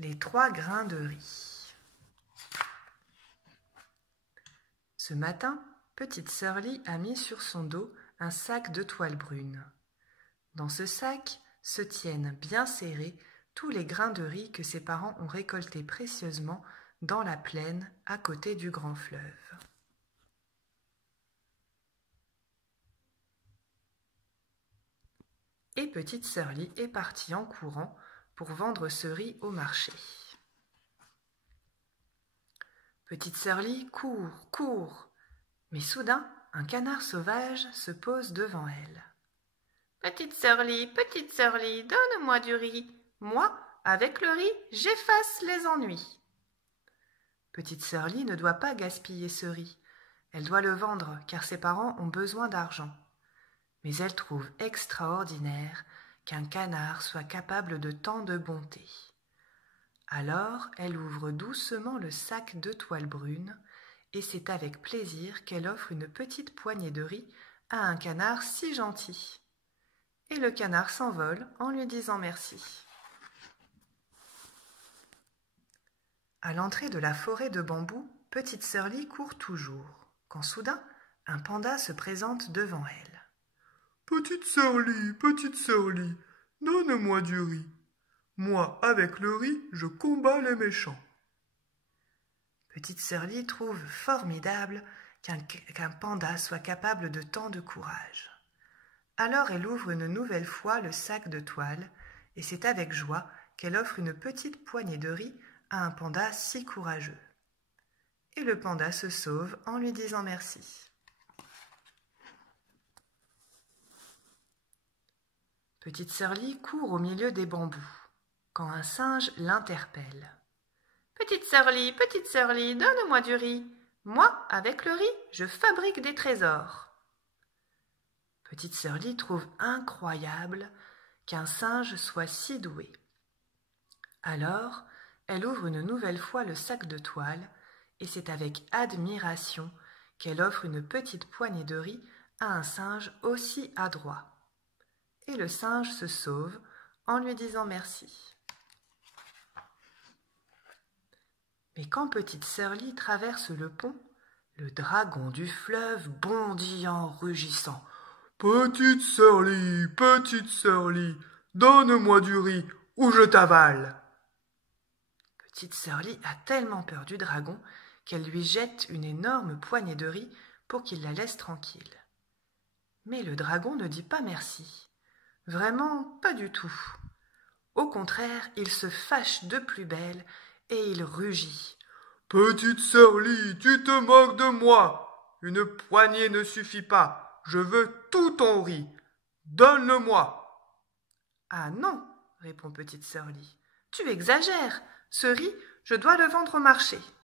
Les 3 grains de riz. Ce matin, petite Sœurlie a mis sur son dos un sac de toile brune. Dans ce sac se tiennent bien serrés tous les grains de riz que ses parents ont récoltés précieusement dans la plaine à côté du grand fleuve. Et petite Sœurlie est partie en courant pour vendre ce riz au marché. Petite Sœurlie court, court, mais soudain, un canard sauvage se pose devant elle. « Petite Sœurlie, donne-moi du riz. Moi, avec le riz, j'efface les ennuis. » Petite Sœurlie ne doit pas gaspiller ce riz. Elle doit le vendre car ses parents ont besoin d'argent. Mais elle trouve extraordinaire qu'un canard soit capable de tant de bonté. Alors elle ouvre doucement le sac de toile brune et c'est avec plaisir qu'elle offre une petite poignée de riz à un canard si gentil. Et le canard s'envole en lui disant merci. À l'entrée de la forêt de bambous, petite Sœurlie court toujours, quand soudain, un panda se présente devant elle. « Petite Sœurlie, donne-moi du riz. Moi, avec le riz, je combats les méchants. » Petite Sœurlie trouve formidable qu'un panda soit capable de tant de courage. Alors elle ouvre une nouvelle fois le sac de toile et c'est avec joie qu'elle offre une petite poignée de riz à un panda si courageux. Et le panda se sauve en lui disant merci. Petite Sœurlie court au milieu des bambous, quand un singe l'interpelle. « Petite Sœurlie, donne-moi du riz. Moi, avec le riz, je fabrique des trésors. » Petite Sœurlie trouve incroyable qu'un singe soit si doué. Alors, elle ouvre une nouvelle fois le sac de toile et c'est avec admiration qu'elle offre une petite poignée de riz à un singe aussi adroit. Et le singe se sauve en lui disant merci. Mais quand petite Sœurlie traverse le pont, le dragon du fleuve bondit en rugissant. « Petite Sœurlie, donne-moi du riz ou je t'avale. » Petite Sœurlie a tellement peur du dragon qu'elle lui jette une énorme poignée de riz pour qu'il la laisse tranquille. Mais le dragon ne dit pas merci. Vraiment pas du tout. Au contraire, il se fâche de plus belle et il rugit. « Petite Sœurlie, tu te moques de moi. Une poignée ne suffit pas. Je veux tout ton riz. Donne-le-moi. » « Ah non, répond petite Sœurlie. Tu exagères. Ce riz, je dois le vendre au marché.